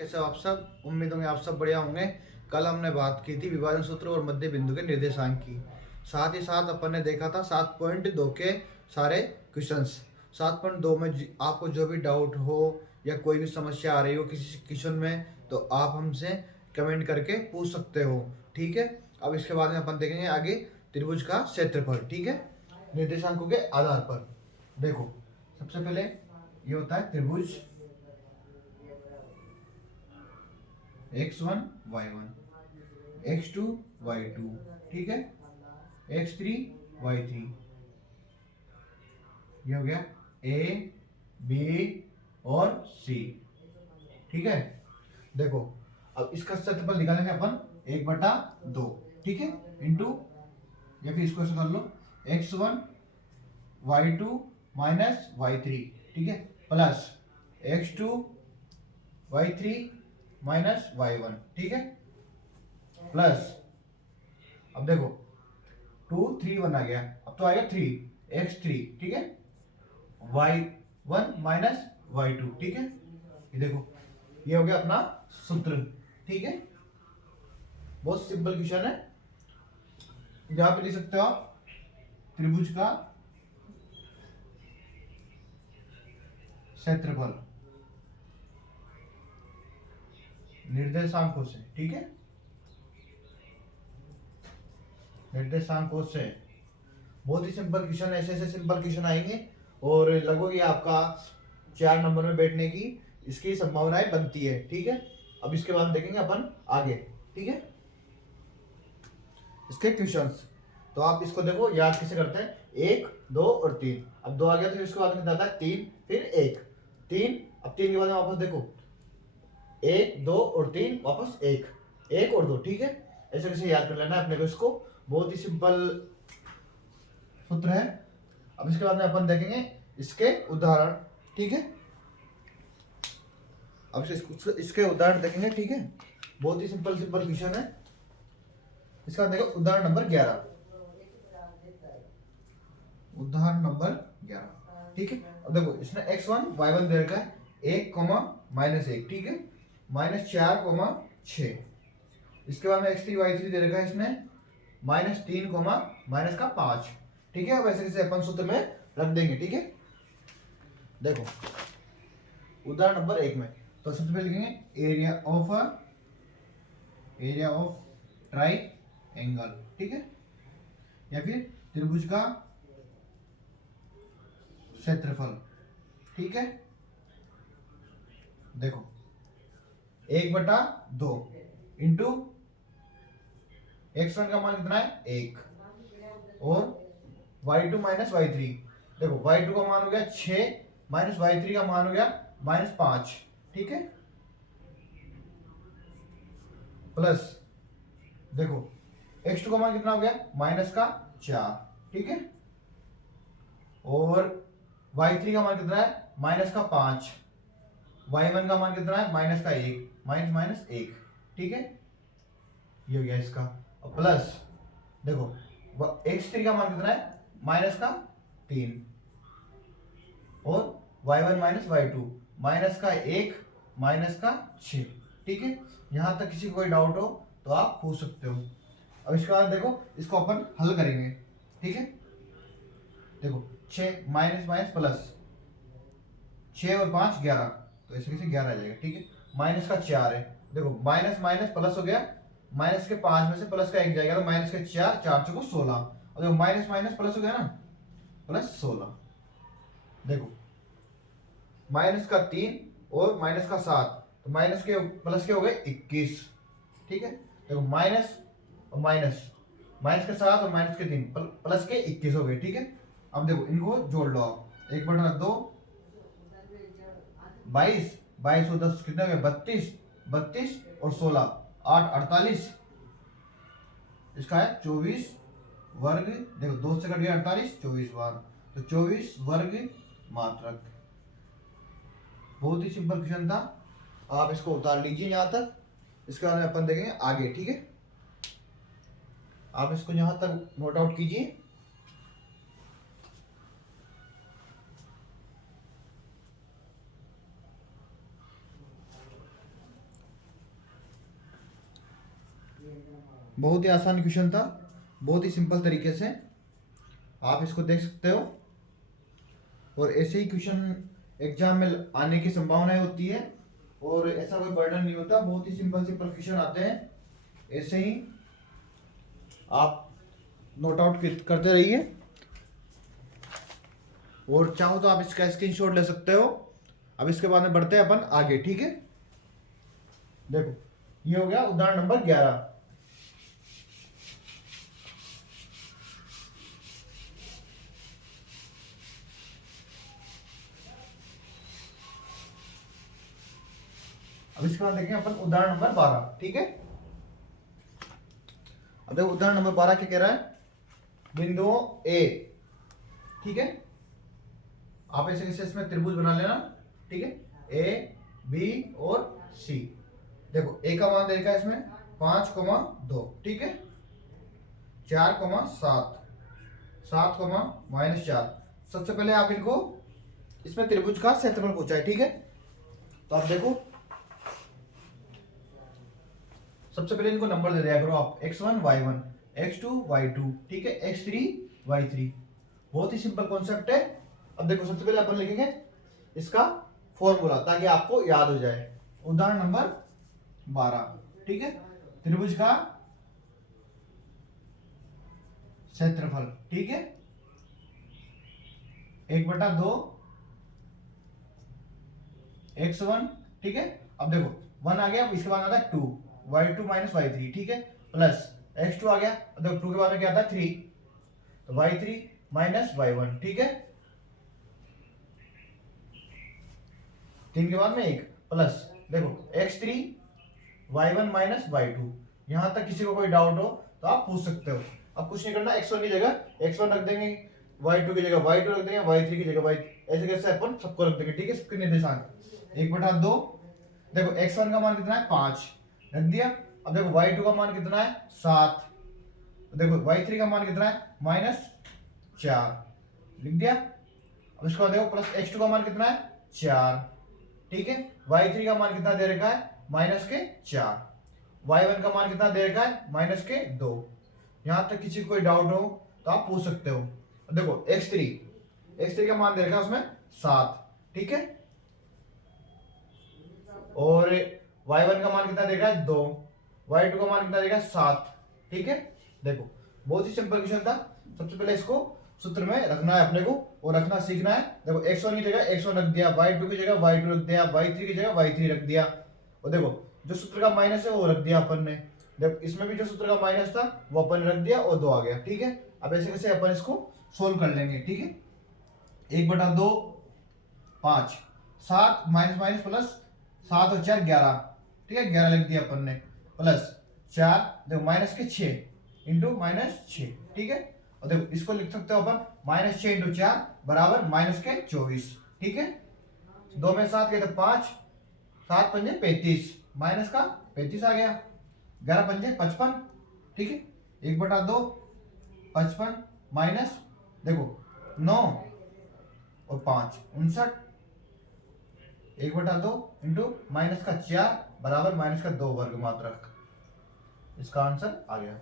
कैसे हो आप सब। उम्मीद होंगे आप सब बढ़िया होंगे। कल हमने बात की थी विभाजन सूत्र और मध्य बिंदु के निर्देशांक की। साथ ही साथ अपन ने देखा था 7.2 के सारे क्वेश्चंस। 7.2 में आपको जो भी डाउट हो या कोई भी समस्या आ रही हो किसी क्वेश्चन में, तो आप हमसे कमेंट करके पूछ सकते हो। ठीक है। अब इसके बाद में अपन देखेंगे आगे त्रिभुज का क्षेत्रफल। ठीक है, निर्देशांकों के आधार पर। देखो, सबसे पहले ये होता है त्रिभुज x1 y1, x2 y2, ठीक है, x3 y3। ये हो गया ए, बी और सी। ठीक है। देखो, अब इसका क्षेत्रफल निकालेंगे अपन 1/2, ठीक है, इंटू, या फिर इसको ऐसे कर लो x1 y2 माइनस y3, ठीक है, plus x2 y3 minus y1, ठीक है, प्लस, अब देखो 2 3 1 आ गया, अब तो आएगा 3 x3, ठीक है, y1 माइनस y2, ठीक है। ये देखो, ये हो गया अपना सूत्र। ठीक है, बहुत सिंपल क्वेश्चन है। यहां पे लिख सकते हो आप त्रिभुज का क्षेत्रफल निर्देशांकों से, ठीक है, निर्देशांकों से। बहुत ही सिंपल क्वेश्चन, ऐसे ऐसे सिंपल क्वेश्चन आएंगे और लगभग ये आपका 4 नंबर में बैठने की इसकी संभावनाएं बनती है। ठीक है, अब इसके बाद देखेंगे अपन आगे। ठीक है, इसके क्वेश्चंस। तो आप इसको देखो, याद कैसे करते हैं, 1 2 और 3। अब 2 आ गया तो इसके बाद में आता है 3, फिर 1 3। अब 3 के बाद में वापस देखो 1 2 और 3, वापस 1 1 और 2, ठीक है। ऐसे कैसे याद कर लेना है अपने को इसको, बहुत ही सिंपल सूत्र है। अब इसके बाद में अपन देखेंगे इसके उदाहरण। ठीक है, अब इसके उदाहरण देखेंगे। ठीक है, बहुत ही सिंपल सिंपल क्वेश्चन है। इसका देखो उदाहरण नंबर 11। उदाहरण नंबर 11, ठीक है। अब देखो, इसने x1 y1 दे रखा है, 1, -1, ठीक है, -4, 6। इसके बाद में x3 y3 दे रखा है इसने, -3, -5, ठीक है। अब ऐसे कैसे अपन सूत्र में रख देंगे। ठीक है, देखो उदाहरण नंबर 1 में तो सबसे पहले लिखेंगे एरिया ऑफ ट्राई एंगल, ठीक है, या फिर त्रिभुज का क्षेत्रफल। ठीक है, देखो 1/2 इंटू x1 का मान कितना है 1, और y2 माइनस y3। देखो y2 का मान हो गया 6, माइनस y3 का मान हो गया -5, ठीक है, प्लस देखो x2 का मान कितना हो गया -4, ठीक है, और y3 का मान कितना है -5, y1 का मान कितना है -1, -1, ठीक है। ये हो गया इसका, और प्लस देखो x3 का मान कितना है -3, और y1 माइनस y2 -1, -6, ठीक है। यहां तक किसी को कोई डाउट हो तो आप पूछ सकते हो। अब इसके बाद देखो, इसको अपन हल करेंगे। ठीक है, देखो 6 माइनस माइनस प्लस, 6 और 5 11, तो ऐसे कैसे 11 आ जाएगा, ठीक है। माइनस का 4 है, देखो माइनस माइनस प्लस हो गया, माइनस के 5 में से प्लस का 1 जाएगा, तो माइनस के 4, 4 चौको 16, और देखो माइनस माइनस प्लस हो गया ना, +16। देखो माइनस का 3 और माइनस का 7, तो माइनस के प्लस के हो गए 21, ठीक है। देखो माइनस और माइनस, माइनस के 7 और माइनस के 3, प्लस के 21 हो गए, ठीक है। अब देखो इनको जोड़ लो आप, 1/2, 22, 22 और 10 कितने हो गए 32, 32 और 16, 8 48, इसका है 24 वर्ग। देखो 2 से कट गया 48, 24 बार, तो 24 वर्ग मात्रक। बहुत ही सिंपल क्वेश्चन था, आप इसको उतार लीजिए यहां तक। इसके बारे में अपन देखेंगे आगे, ठीक है। आप इसको यहां तक नोट आउट कीजिए। बहुत ही आसान क्वेश्चन था, बहुत ही सिंपल तरीके से आप इसको देख सकते हो। और ऐसे ही क्वेश्चन एग्जाम में आने की संभावनाएं होती है, और ऐसा कोई बर्डन नहीं होता, बहुत ही सिंपल सिंपल क्वेश्चन आते हैं। ऐसे ही आप नोट आउट करते रहिए, और चाहो तो आप इसका स्क्रीनशॉट ले सकते हो। अब इसके बाद में बढ़ते हैं अपन आगे, ठीक है। देखो ये हो गया उदाहरण नंबर 11। अब इसके बाद देखें अपन उदाहरण नंबर 12, ठीक है। अब देखो उदाहरण नंबर 12 क्या कह रहा है, बिंदुओं ए, ठीक है। आप ऐसे कैसे इसमें त्रिभुज बना लेना, ठीक है, ए बी और सी। देखो ए का मान दे रखा है इसमें 5,2, ठीक है, 4,7, 7,-4। सबसे पहले आप इनको इसमें त्रिभुज का क्षेत्रफल पूछा है, ठीक है। तो आप देखो सबसे पहले इनको नंबर दे दिया करो आप, x1 y1, x2 y2, ठीक है, x3 y3। बहुत ही सिंपल कॉन्सेप्ट है। अब देखो सबसे पहले अपन लिखेंगे इसका फॉर्मूला ताकि आपको याद हो जाए। उदाहरण नंबर 12, ठीक है, त्रिभुज का क्षेत्रफल, ठीक है, 1/2 x1, ठीक है। अब देखो 1 आ गया, इसके बाद आता है 2, y2 - y3, ठीक है, प्लस x2 आ गया। अब देखो 2 के बाद में क्या आता है 3, तो y3 - y1, ठीक है, 3 के बाद में 1, प्लस देखो x3 y1 - y2। यहां तक किसी को कोई डाउट हो तो आप पूछ सकते हो। अब कुछ नहीं करना, x1 की जगह x1 रख देंगे, y2 की जगह y2 रख देंगे, y3 की जगह y, ऐसे कैसे अपन सबको रख देंगे, ठीक है, सबके निर्देशांक 1/2। देखो x1 का मान कितना है 5, रख दिया। अब देखो y2 का मान कितना है 7, देखो y3 का मान कितना है -4, लिख दिया। अब इसको देखो प्लस x2 का मान कितना है 4, ठीक है, y3 का मान कितना दे रखा है -4, y1 का मान कितना दे रखा है -2। यहां तक किसी को कोई डाउट हो तो आप पूछ सकते हो। देखो x3 का मान दे रखा है उसमें 7, ठीक है, और y1 का मान कितना देगा 2, y2 का मान कितना देगा 7, ठीक है। देखो बहुत ही सिंपल क्वेश्चन था। सबसे पहले इसको सूत्र में रखना है अपने को, और रखना सीखना है। देखो x1 की जगह x1 रख दिया, y2 की जगह y2 रख दिया, y3 की जगह y3 रख दिया, और देखो जो सूत्र का माइनस है वो रख दिया अपन ने। देखो इसमें भी जो सूत्र का माइनस था वो अपन ने रख दिया, और 2 आ गया, ठीक है। अब ऐसे कैसे अपन इसको सोल्व कर लेंगे, ठीक है। 1/2 5, 7 माइनस प्लस 7 और 4 11, ठीक है, 11 लिख दिया अपन ने, प्लस 4 देखो माइनस के 6 इंटू -6, ठीक है। और देखो इसको लिख सकते हो अपन -6 इंटू 4 बराबर -24, ठीक है। 2 में 7 गए तो 5, 7 पंजे 35, माइनस का 35 आ गया, 11 पंजे 55, ठीक है, 1/2 55 माइनस देखो 9 और 5 59, 1/2 इंटू -4 बराबर -2 वर्ग मात्रक। इसका आंसर आ गया,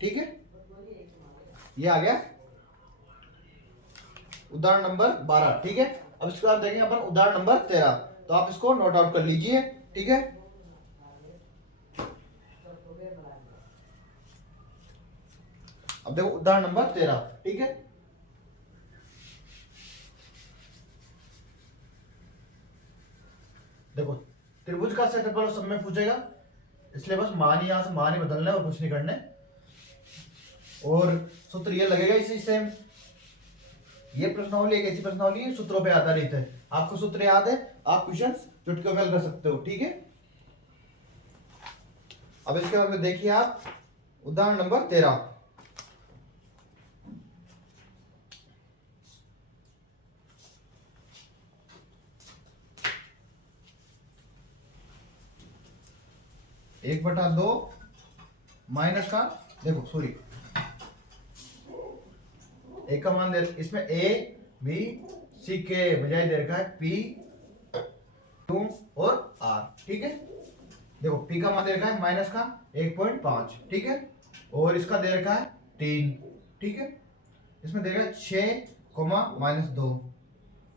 ठीक है। ये आ गया उदाहरण नंबर 12, ठीक है। अब इसके बाद देखेंगे अपन उदाहरण नंबर 13, तो आप इसको नोट आउट कर लीजिए, ठीक है। अब देखो उदाहरण नंबर 13, ठीक है। देखो त्रिभुज का क्षेत्रफल सब में पूछेगा, इसलिए बस मान ही यहां से मान ही बदलना है और कुछ नहीं करने। और सूत्र ये लगेगा इसी सेम। ये प्रश्नावली एक ऐसी प्रश्नावली सूत्रों पे आधारित है। आपको सूत्र याद है, आप क्वेश्चंस चुटकियों में हल कर सकते हो, ठीक है। अब इसके बाद में देखिए आप उदाहरण नंबर 13। एक बटा दो माइनस का देखो सॉरी एक का मान दे, इसमें ए बी सी के बजाय दे रखा है पी क्यू और आर, ठीक है। देखो पी का मान दे रखा है माइनस का 1.5, ठीक है, और इसका दे रखा है 3, ठीक है, इसमें दे रखा है 6, -2,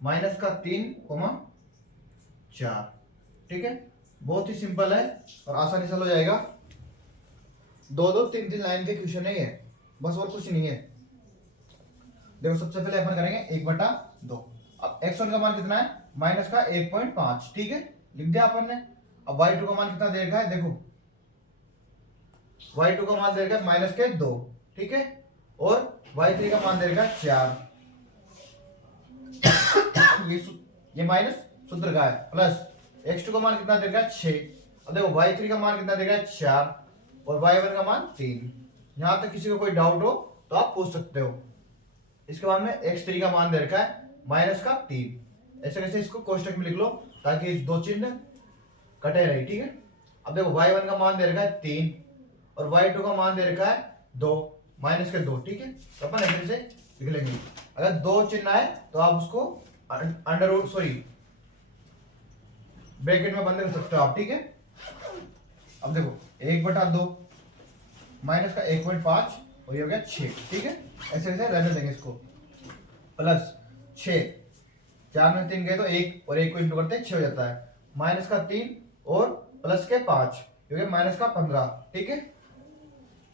माइनस का 3, 4, ठीक है। बहुत ही सिंपल है और आसानी से हल हो जाएगा। 2-2, 3-3 लाइन के क्वेश्चन है ये, बस और कुछ नहीं है। देखो सबसे पहले अपन करेंगे 1/2। अब x1 का मान कितना है, माइनस का 1.5, ठीक है, लिख दिया अपन ने। अब y2 का मान कितना दे रखा है, देखो y2 का मान दे रखा है माइनस के 2, ठीक है, और y3 का मान दे रखा है 4। ये माइनस सूत्र का है, प्लस x2 का मान कितना दे रखा है 6। अब देखो y3 का मान कितना दे रखा है 4 और y1 का मान 3। यहां तक किसी को कोई डाउट हो तो आप पूछ सकते हो। इसके बाद में x3 का मान दे रखा है माइनस का 3। ऐसे कैसे इसको कोष्टक में लिख लो ताकि दो चिन्ह कटे रहे, ठीक है। अब देखो y1 का मान दे रखा है 3 और y2 का मान दे रखा है 2, माइनस के 2, ठीक है। तो अपन ऐसे लिख लेंगे। अगर दो चिन्ह आए तो आप उसको अंडर रूट ब्रैकेट में बंद कर सकते हो आप, ठीक है। अब देखो 1/2 माइनस का 1.5 और ये हो गया 6, ठीक है। ऐसे ऐसे रहने देंगे इसको, प्लस 6, 4 में 3 गए तो 1 और 1 को इंटू करते हैं 6 हो जाता है, माइनस का 3 और प्लस के 5 क्योंकि माइनस का 15, ठीक है।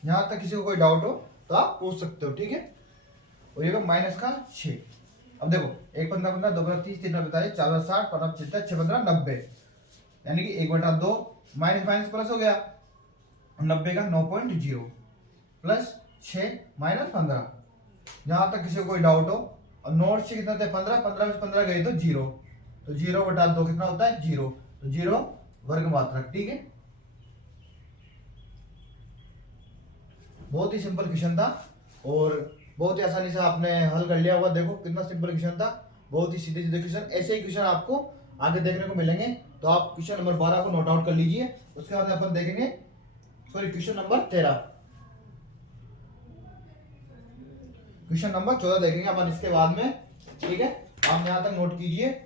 यहां तक किसी को कोई डाउट हो तो आप पूछ सकते हो, ठीक है। और ये माइनस का 6। अब देखो 1 15 15 2 30 3 45 4 60 5 75 6 15 90, यानी कि 1/2 माइनस माइनस प्लस हो गया 90 का 9.0 प्लस 6 माइनस 15। जहां तक किसी को कोई डाउट हो, और नोट से कितना होता है 15, 15 में 15 गए तो 0, तो 0/2 कितना होता है 0, तो 0 वर्ग मात्रक, ठीक है। बहुत ही सिंपल क्वेश्चन था और बहुत ही आसानी से आपने हल कर लिया होगा। देखो कितना सिंपल क्वेश्चन था, बहुत ही सीधे सीधे क्वेश्चन। ऐसे ही क्वेश्चन आपको आगे देखने को मिलेंगे, तो आप क्वेश्चन नंबर 12 को नोट आउट कर लीजिए। उसके बाद अपन देखेंगे क्वेश्चन नंबर 13, क्वेश्चन नंबर 14 देखेंगे अपन इसके बाद में, ठीक है। आप यहां तक नोट कीजिए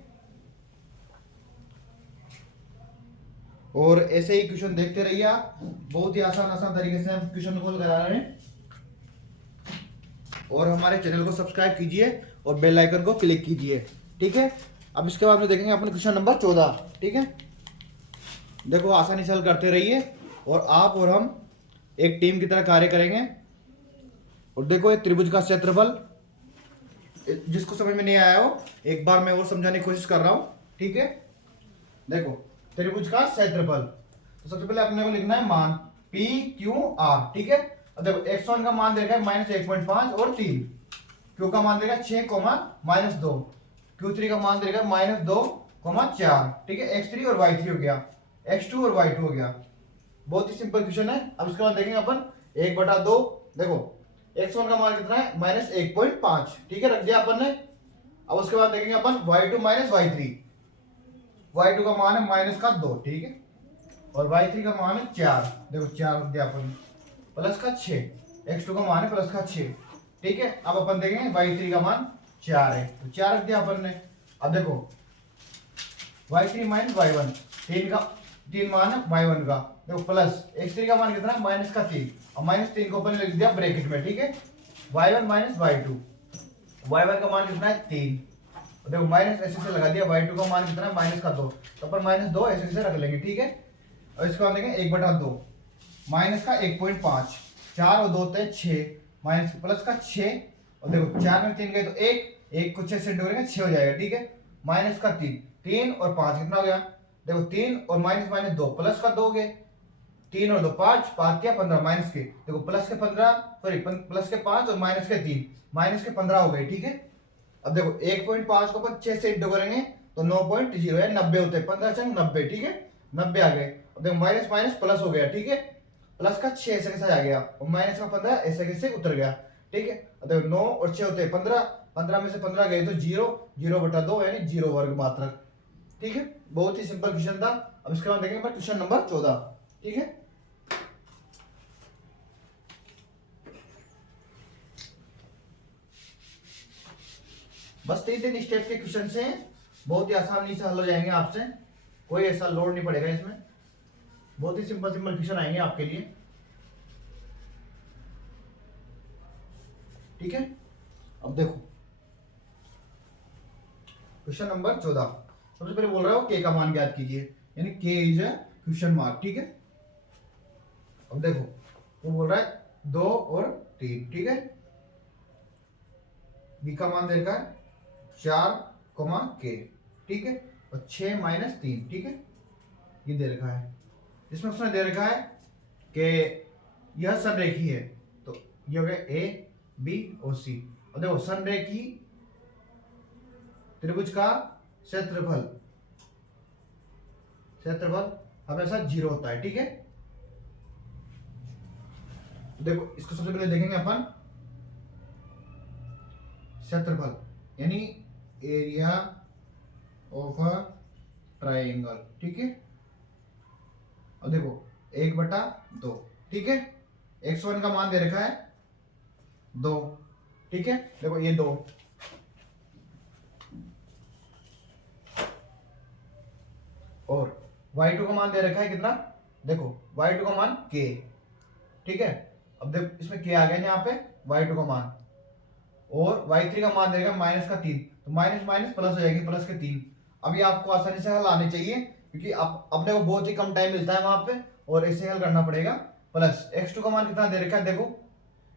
और ऐसे ही क्वेश्चन देखते रहिए आप। बहुत ही आसान आसान तरीके से हम क्वेश्चन को करा रहे हैं। और हमारे चैनल को सब्सक्राइब कीजिए और बेल आइकन को क्लिक कीजिए, ठीक है। अब इसके बाद में देखेंगे अपन क्वेश्चन नंबर 14, ठीक है। देखो आसानी से हल करते रहिए और आप और हम एक टीम की तरह कार्य करेंगे। और देखो ये त्रिभुज का क्षेत्रफल, जिसको समझ में नहीं आया हो एक बार मैं और समझाने की कोशिश कर रहा हूं, ठीक है। देखो त्रिभुज का क्षेत्रफल, तो सबसे पहले अपने को लिखना है मान पी क्यू आर, ठीक है। अब देखो x1 का मान देगा -1.5 और 3, q का मान देगा 6, -2, q3 का मान देगा -2, 4, ठीक है। x3 और y3 हो गया, x2 और y2 हो गया। बहुत ही सिंपल क्वेश्चन है। अब इसके बाद देखेंगे अपन 1/2। देखो x1 का मान कितना है -1.5, ठीक है, रख दिया अपन ने। अब उसके बाद देखेंगे अपन y2 y3, y2 का मान है -2, ठीक है, और y3 का मान है 4, देखो 4 रख दिया अपन, प्लस का 6, x2 का मान है प्लस का 6, ठीक है। अब अपन देखेंगे y3 का मान 4 है, तो 4 रख दिया अपन ने। अब देखो y3 y1, 3 मान है y1 का, देखो प्लस x3 का मान कितना है -3, और -3 को अपन लिख दिया ब्रैकेट में, ठीक है। y1 y2, y1 का मान कितना है 3, देखो माइनस ऐसे से लगा दिया, y2 का मान कितना है -2, तो अपन -2 ऐसे से रख लेंगे, ठीक है। और इसको हम देखेंगे 1/2 माइनस का 1.5, 4 और 2 होते हैं 6, माइनस प्लस का 6, और देखो 4 में 3 गए तो 1 को 6 से जोड़ेंगे 6 हो जाएगा, ठीक है। माइनस का 3 और 5 कितना हो गया, देखो 3 और -2 प्लस का 2 हो गए, 3 और 2 5, 5 क्या 15, माइनस के देखो प्लस के 15, सॉरी प्लस के 5 और माइनस के 3, माइनस के 15 हो गए, ठीक है। अब देखो 1.5 को अपन 6 से इंटू करेंगे तो 9.0 है, 90 होते हैं, 15 से 90, ठीक है, 90 आ गए। अब देखो माइनस माइनस प्लस हो गया, ठीक है, प्लस का 6 ऐसे कैसे आ गया और माइनस का 15 ऐसे कैसे उतर गया, ठीक है। अब देखो 9 और 6 होते हैं 15, 15 में से 15 गए तो 0/2 यानी 0 वर्ग मात्रक, ठीक है। बहुत ही सिंपल क्वेश्चन था। अब इसके बाद देखेंगे क्वेश्चन नंबर 14, ठीक है। बस 3 स्टेप के क्वेश्चन से बहुत ही आसानी से हल हो जाएंगे आपसे, कोई ऐसा लोड नहीं पड़ेगा इसमें। बहुत ही सिंपल सिंपल क्वेश्चन आएंगे आपके लिए, ठीक है। अब देखो क्वेश्चन नंबर 14। सबसे पहले बोल रहा हूं के का मान ज्ञात कीजिए, यानी के इज अ क्वेश्चन मार्क, ठीक है। अब देखो वो बोल रहा है 2 और 3, ठीक है। बी का मान दे रखा है 4 के, ठीक है। और 6 माइनस 3, ठीक है, ये दे रखा है। इसमें उसने दे रखा है कि यह संरेखी है, तो ये हो गया ए बी और सी। और देखो संरेखी त्रिभुज का क्षेत्रफल हमेशा 0 होता है, ठीक है। देखो इसको सबसे पहले देखेंगे अपन क्षेत्रफल, यानी एरिया ऑफ अ ट्राइंगल, ठीक है। और देखो 1/2, ठीक है। x1 का मान दे रखा है 2, ठीक है। देखो ये 2, और y2 का मान दे रखा है कितना, देखो y2 का मान k, ठीक है। अब देखो इसमें k आ गया यहाँ पे y2 का मान, और y3 का मान देगा -3, तो माइनस माइनस प्लस हो जाएगी, प्लस के 3। अभी आपको आसानी से हल आने चाहिए, क्योंकि अपने को बहुत ही कम टाइम मिलता है वहां पे, और ऐसे हल करना पड़ेगा। प्लस x2 का मान कितना दे रखा है, देखो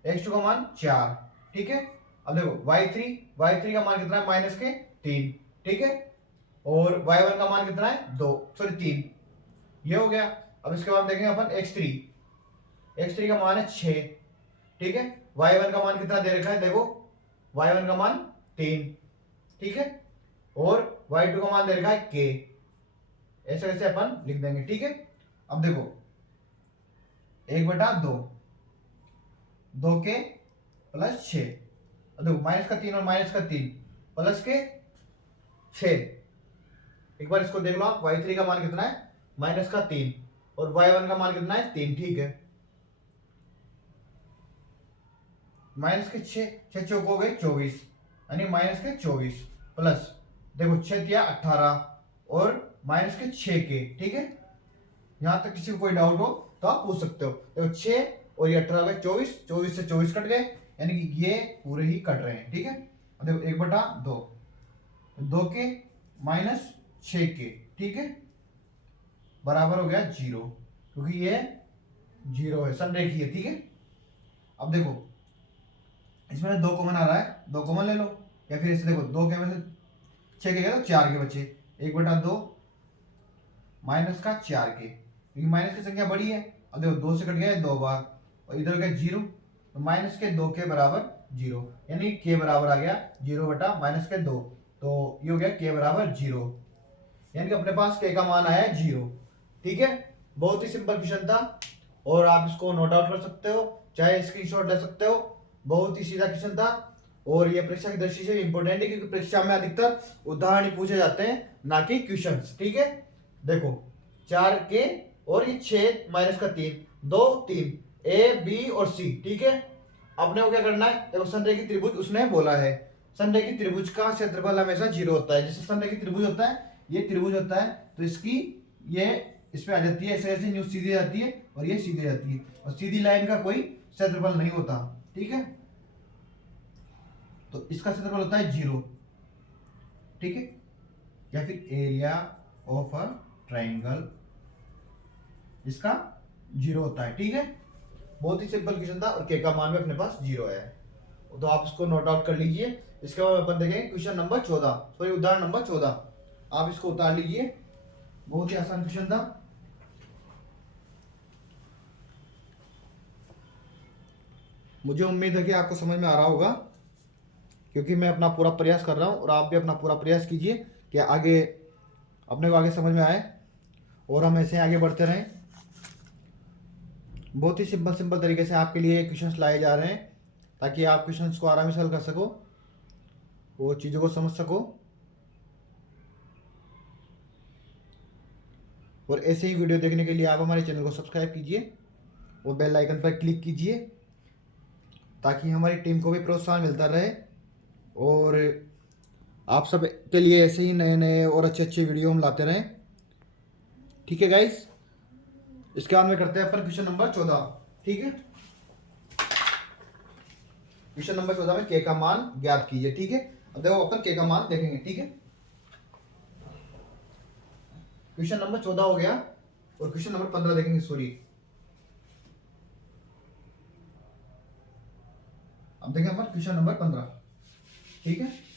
x2 का मान 4, ठीक है। अब देखो y3 का मान कितना है, -3, ठीक है। और y1 का मान कितना है 3, ये हो गया। अब इसके बाद देखेंगे अपन x3 का मान है 6, ठीक है। y1 का मान कितना दे रखा है, देखो y1 का मान 3, ठीक है। और y2 का मान दे रखा है k, ऐसे ऐसे अपन लिख देंगे, ठीक है। अब देखो 1/2, 2k प्लस 6, देखो -3 और -3 प्लस के 6। एक बार इसको देख लो आप, y3 का मान कितना है -3, और y1 का मान कितना है 3, ठीक है। माइनस के 6 चौक हो गए 24, यानी -24 प्लस देखो 6 दिया 18, और -6 के, ठीक है। यहां तक किसी को कोई डाउट हो तो आप पूछ सकते हो। देखो 6 और ये 18 हो गए 24, 24 से 24 कट गए, यानी कि ये पूरे ही कट रहे हैं, ठीक है। देखो 1/2, 2 के -6 के, ठीक है, बराबर हो गया 0, क्योंकि ये 0 है, संरेखी है, ठीक है। अब देखो इसमें 2 कॉमन आ रहा है, 2 कॉमन ले लो, या फिर इसे देखो 2 के में से 6 के गए तो 4 के बचे, 1/2 -4 के, क्योंकि माइनस की संख्या बड़ी है। अब देखो 2 से कट गया 2 बार, और इधर गया 0, तो -2 के बराबर 0, यानी के बराबर आ गया 0/-2, तो ये हो गया के बराबर 0, यानी कि अपने पास के का मान आया है 0, ठीक है। बहुत ही सिंपल क्वेश्चन था, और आप इसको नोट आउट कर सकते हो, चाहे स्क्रीनशॉट ले सकते हो। बहुत ही सीधा क्वेश्चन था, और ये परीक्षा की दृष्टि से इंपॉर्टेंट है, क्योंकि परीक्षा में अधिकतर उदाहरण ही पूछे जाते हैं, ना कि क्वेश्चंस, ठीक है। देखो 4 के और ये 6 -3, 2 3 ए बी और सी, ठीक है। अपने को क्या करना है, देखो संरेखी त्रिभुज उसने बोला है, संरेखी त्रिभुज का क्षेत्रफल हमेशा 0 होता है। जैसे संरेखी त्रिभुज होता है, ये त्रिभुज होता है, तो इसकी ये इस पे आ जाती है, ऐसे ऐसे न्यूज सीधी जाती है, और ये सीधी जाती है, और सीधी लाइन का कोई क्षेत्रफल नहीं होता, ठीक है। तो इसका क्षेत्रफल होता है 0, ठीक है। या फिर एरिया ऑफ अ ट्राइंगल, इसका 0 होता है, ठीक है। बहुत ही सिंपल क्वेश्चन था, और के का मान भी अपने पास 0 है, तो आप इसको नोट आउट कर लीजिए। इसके बाद अपन देखेंगे क्वेश्चन नंबर 14, सॉरी उदाहरण नंबर 14, आप इसको उतार लीजिए। बहुत ही आसान क्वेश्चन था। मुझे उम्मीद है कि आपको समझ में आ रहा होगा, क्योंकि मैं अपना पूरा प्रयास कर रहा हूँ, और आप भी अपना पूरा प्रयास कीजिए कि आगे अपने को आगे समझ में आए, और हम ऐसे आगे बढ़ते रहें। बहुत ही सिंपल सिंपल तरीके से आपके लिए क्वेश्चंस लाए जा रहे हैं, ताकि आप क्वेश्चंस को आराम से हल कर सको, वो चीज़ों को समझ सको, और ऐसे ही वीडियो देखने के लिए आप हमारे चैनल को सब्सक्राइब कीजिए, और बेल आइकन पर क्लिक कीजिए, ताकि हमारी टीम को भी प्रोत्साहन मिलता रहे, और आप सब के लिए ऐसे ही नए नए और अच्छे अच्छे वीडियो हम लाते रहें, ठीक है गाइस। इसके बाद में करते हैं अपन क्वेश्चन नंबर 14। ठीक है, क्वेश्चन नंबर 14 में के का मान ज्ञात कीजिए। ठीक है, अब देखो अपन के का मान देखेंगे। ठीक है, क्वेश्चन नंबर 14 हो गया और क्वेश्चन नंबर 15 देखेंगे। सॉरी, अब देखें अपन क्वेश्चन नंबर 15। ठीक है,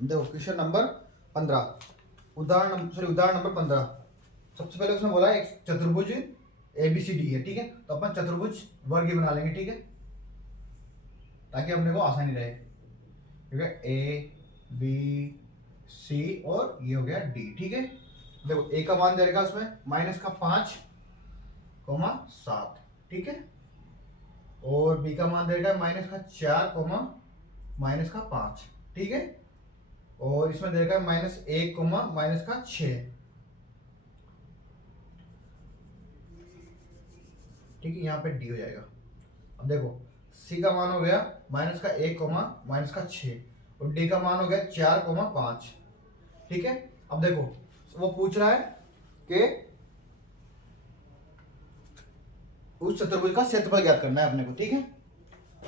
देखो क्वेश्चन नंबर 15, उदाहरण नंबर 15। सबसे पहले उसने बोला एक चतुर्भुज ABCD है। ठीक है, तो अपन चतुर्भुज वर्ग ही बना लेंगे। ठीक है, ताकि अपने को आसानी रहे। ठीक है, ABC और ये हो गया D। ठीक है, देखो A का मान दे रहेगा उसमें -5,7। ठीक है, और B का मान दे रहेगा -4,5। ठीक है, और इसमें दे रहेगा -1,6। ठीक है, यहाँ पे D हो जाएगा। अब देखो C का मान हो गया -1,6 और D का मान हो गया 4,5। ठीक है, अब देखो वो पूछ रहा है कि उस चतुर्भुज का क्षेत्रफल ज्ञात करना है अपने को। ठीक है,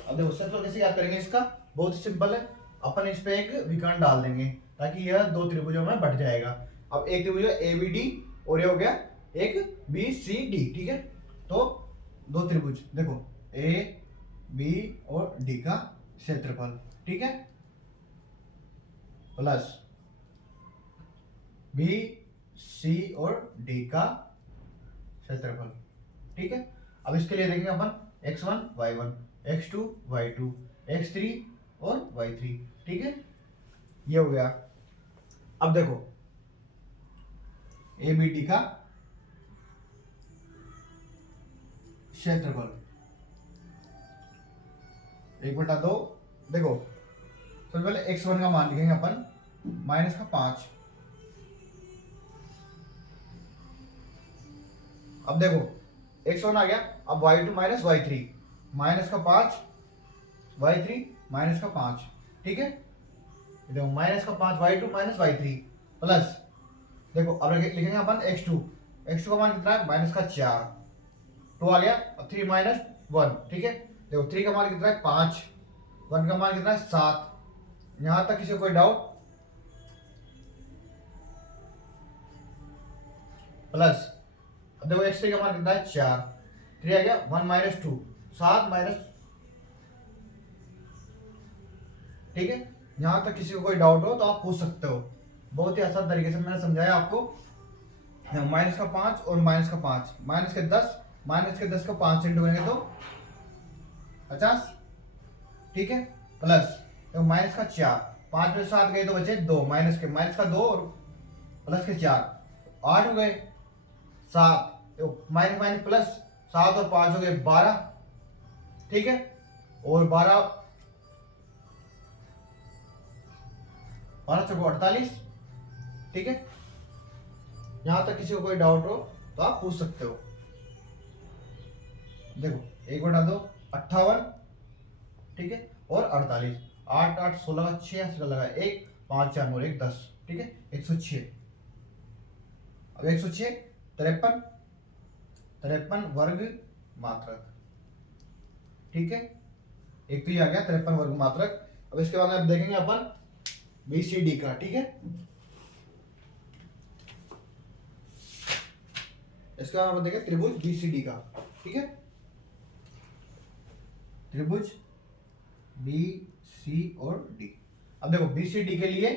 अब देखो क्षेत्रफल कैसे ज्ञात करेंगे इसका, बहुत ही सिंपल है। अपन इस पे एक विकर्ण डाल देंगे ताकि यह दो त्रिभुजों में बढ़ जाएगा। अब एक त्रिभुज ABD और ये हो गया एक BCD। ठीक है, तो दो त्रिभुज देखो AB और D का क्षेत्रफल। ठीक है, प्लस BC और D का क्षेत्रफल। ठीक है, अब इसके लिए देखेंगे अपन x1 y1, x2 y2, x3 और y3। ठीक है, ये हो गया। अब देखो ABD का क्षेत्रफल 1/2। देखो सबसे पहले x1 का मान लिखेंगे अपन -5। अब देखो x1 आ गया, अब y2 - y3 -5 y3 -5। ठीक है, देखो -5 y2 - y3 प्लस देखो अब लिखेंगे अपन x2 का मान कितना है -4। 2 आ गया, अब 3 - 1। ठीक है, देखो 3 का मान कितना है 5, 1 का मान कितना है 7। यहां तक किसी को कोई डाउट? प्लस अब देखो x3 का मान कितना है 4, 3 आ गया 1 - 2 7 ठीक है, यहां तक किसी को कोई डाउट हो तो आप पूछ सकते हो। बहुत ही आसान तरीके से मैंने समझाया आपको। -5 और -5 -10 का 5 से इंटू करेंगे तो 50। ठीक है, प्लस तो -4 5 में 7 गए तो बचे 2, -2 और +4 8 हो गए। 7 तो माइनस प्लस 7 और 5 हो गए 12। ठीक है, और 12 चौको 48। ठीक है, यहां तक किसी को कोई डाउट हो तो आप पूछ सकते हो। देखो 1/2 58। ठीक है, और 48 8 8 16 का 6 का लगा 1 5 4 9 1 10। ठीक है, 106। अब 106 53 वर्ग मात्रक। ठीक है, एक तो ये आ गया 53 वर्ग मात्रक। अब इसके बाद में देखेंगे अपन BCD का। ठीक है, इसका नाम देखें त्रिभुज BCD का। ठीक है, त्रिभुज BC और D। अब देखो BCD के लिए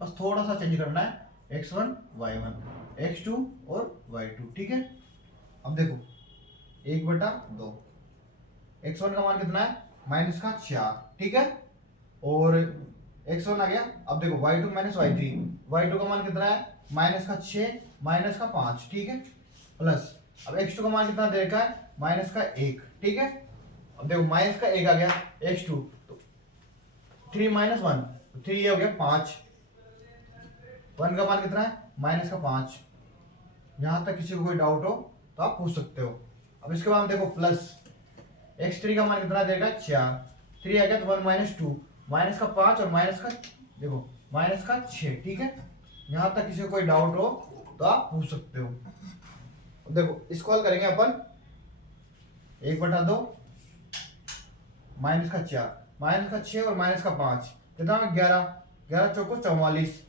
बस थोड़ा सा चेंज करना है, x1 y1 x2 और y2। ठीक है, अब देखो 1/2 x1 का मान कितना है -4। ठीक है, और x1 आ गया। अब देखो y2 - y3 y2 का मान कितना है -6 -5। ठीक है, प्लस अब x2 का मान कितना दे रखा है -1। ठीक है, अब देखो -1 आ गया x2 तो 3 - 1 3 ये हो गया 5 1 का मान कितना है, -5। यहां तक किसी को कोई डाउट हो तो आप पूछ सकते हो। अब इसके बाद देखो प्लस x3 का मान कितना देगा, 4। 3 आ गया तो 1 - 2, -5 और देखो -6। ठीक है, यहां तक किसी को कोई डाउट हो तो आप पूछ सकते हो। देखो इसको हल करेंगे अपन, 1/2 -4 -6 और -5 कितना में 11, 11 चौको 44।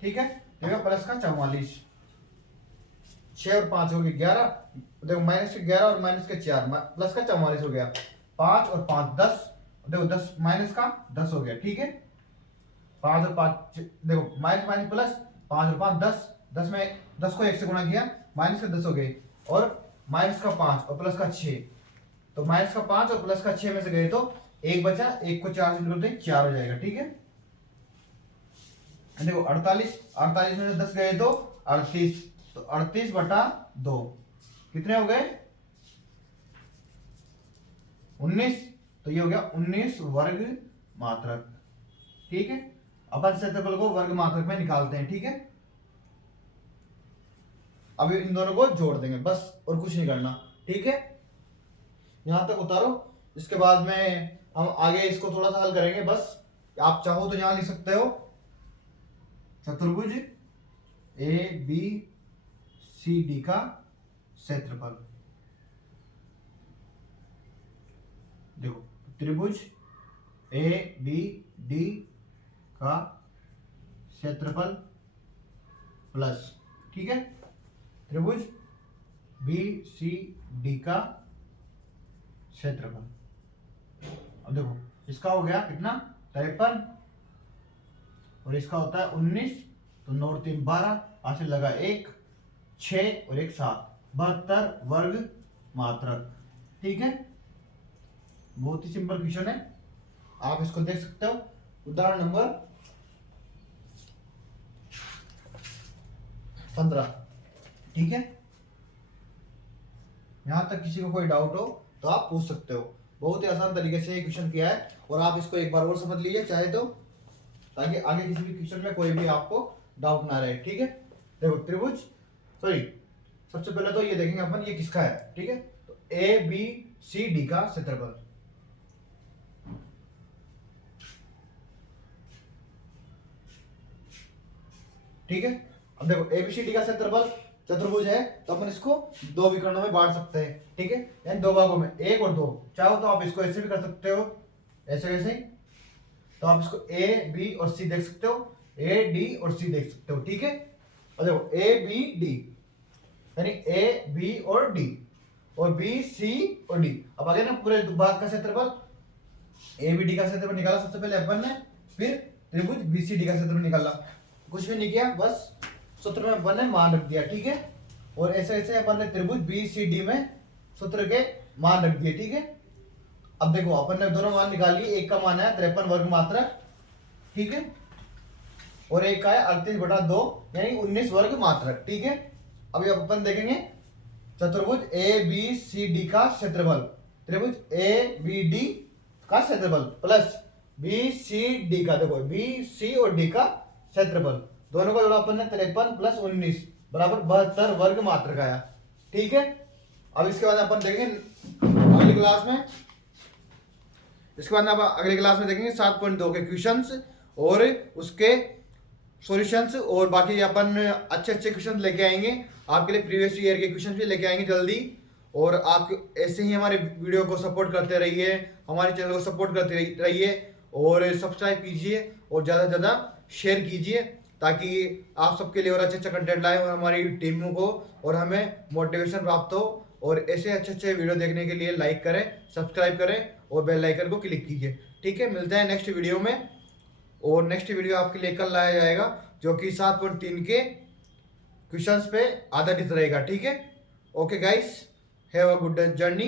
ठीक है, देखो प्लस का 44, 6 और 5 हो गए 11। देखो -11 और -4 प्लस का 44 हो गया, 5 और 5 10। देखो 10 माइनस का 10 हो गया। ठीक है, 5 और 5 देखो माइनस प्लस, 5 और 5 10, 10 में 10 को 1 से गुणा किया, माइनस का 10 हो गए, और माइनस का 5 और प्लस का 6। तो माइनस का 5 और प्लस का 6 में से गए तो 1 बचा, 1 को 4 से जोड़ते हैं 4 हो जाएगा। ठीक है, देखो 48 में से 10 गए तो 38, तो 38/2 कितने हो गए, 19। तो ये हो गया 19 वर्ग मात्रक। ठीक है, अपन क्षेत्रफल को वर्ग मात्रक में निकालते हैं। ठीक है, अभी इन दोनों को जोड़ देंगे बस, और कुछ नहीं करना। ठीक है, यहां तक उतारो, इसके बाद में हम आगे इसको थोड़ा सा हल करेंगे। बस आप चाहो तो यहां लिख सकते हो, चतुर्भुज ABCD का क्षेत्रफल। देखो त्रिभुज ABD का क्षेत्रफल प्लस, ठीक है, त्रिभुज BCD का क्षेत्रफल। अब देखो इसका हो गया कितना, 53, और इसका होता है 19। तो 9 और 3 12, आगे लगा 1, 6 और 1 7, 72 वर्ग मात्रक। ठीक है, बहुत ही सिंपल क्वेश्चन है, आप इसको देख सकते हो। उदाहरण नंबर 15। ठीक है, यहां तक किसी को कोई डाउट हो तो आप पूछ सकते हो। बहुत ही आसान तरीके से ये क्वेश्चन किया है, और आप इसको एक बार और समझ लीजिए चाहे तो, ताकि आगे किसी भी क्वेश्चन में कोई भी आपको डाउट ना रहे। ठीक है, देखो त्रिभुज, सॉरी सबसे पहले तो ये देखेंगे अपन ये किसका है। ठीक है, तो ABCD का क्षेत्रफल। ठीक है, अब देखो ABCD का क्षेत्रफल चतुर्भुज है, तो अपन इसको 2 विकर्णों में बांट सकते हैं। ठीक है, यानी 2 भागों में, 1 और 2। चाहो तो आप इसको ऐसे भी कर सकते हो, ऐसे ऐसे, तो आप इसको A B और C देख सकते हो, A D और C देख सकते हो। ठीक है, और देखो A B D यानी A B और D, और B C और D। अब आगे ना पूरे भाग का क्षेत्रफल ABD का क्षेत्रफल निकाला सबसे पहले अपन ने, फिर त्रिभुज BCD का क्षेत्रफल निकाला। कुछ भी नहीं किया, बस सूत्र में अपन ने मान रख दिया। ठीक है, और ऐसे ऐसे अपन ने त्रिभुज BCD में सूत्र के मान रख दिए। ठीक है, अब देखो अपन ने दोनों मान निकाल लिए, एक का मान है 53 वर्ग मात्रक। ठीक है, और एक का है 38/2 यानी 19 वर्ग मात्रक। ठीक है, अभी अपन देखेंगे चतुर्भुज ABCD का क्षेत्रफल, त्रिभुज ABD का क्षेत्रफल प्लस BCD का, देखो BC और D का क्षेत्रफल, दोनों का जोड़ा अपन ने 53 + 19 बराबर 72 वर्ग मात्रक आया। ठीक है, अब इसके बाद अपन देखेंगे अगली क्लास में, इसके बाद अब अगली क्लास में देखेंगे 7.2 के क्वेश्चंस और उसके सॉल्यूशंस, और बाकी अपन अच्छे अच्छे क्वेश्चन लेके आएंगे आपके लिए, प्रीवियस ईयर के क्वेश्चन भी लेके आएंगे जल्दी। और आप ऐसे ही हमारे वीडियो को सपोर्ट करते रहिए, हमारे चैनल को सपोर्ट करते रहिए, और सब्सक्राइब कीजिए और ज़्यादा से ज़्यादा शेयर कीजिए, ताकि आप सबके लिए और अच्छे अच्छे कंटेंट लाएं, और हमारी टीमों को और हमें मोटिवेशन प्राप्त हो। और ऐसे अच्छे अच्छे वीडियो देखने के लिए लाइक करें, सब्सक्राइब करें और बेल आइकन को क्लिक कीजिए। ठीक है, मिलते हैं नेक्स्ट वीडियो में, और नेक्स्ट वीडियो आपके लिए कल लाया जाएगा जो कि 7.3 के क्वेश्चंस पे आधारित रहेगा। ठीक है, okay guys, have a good journey.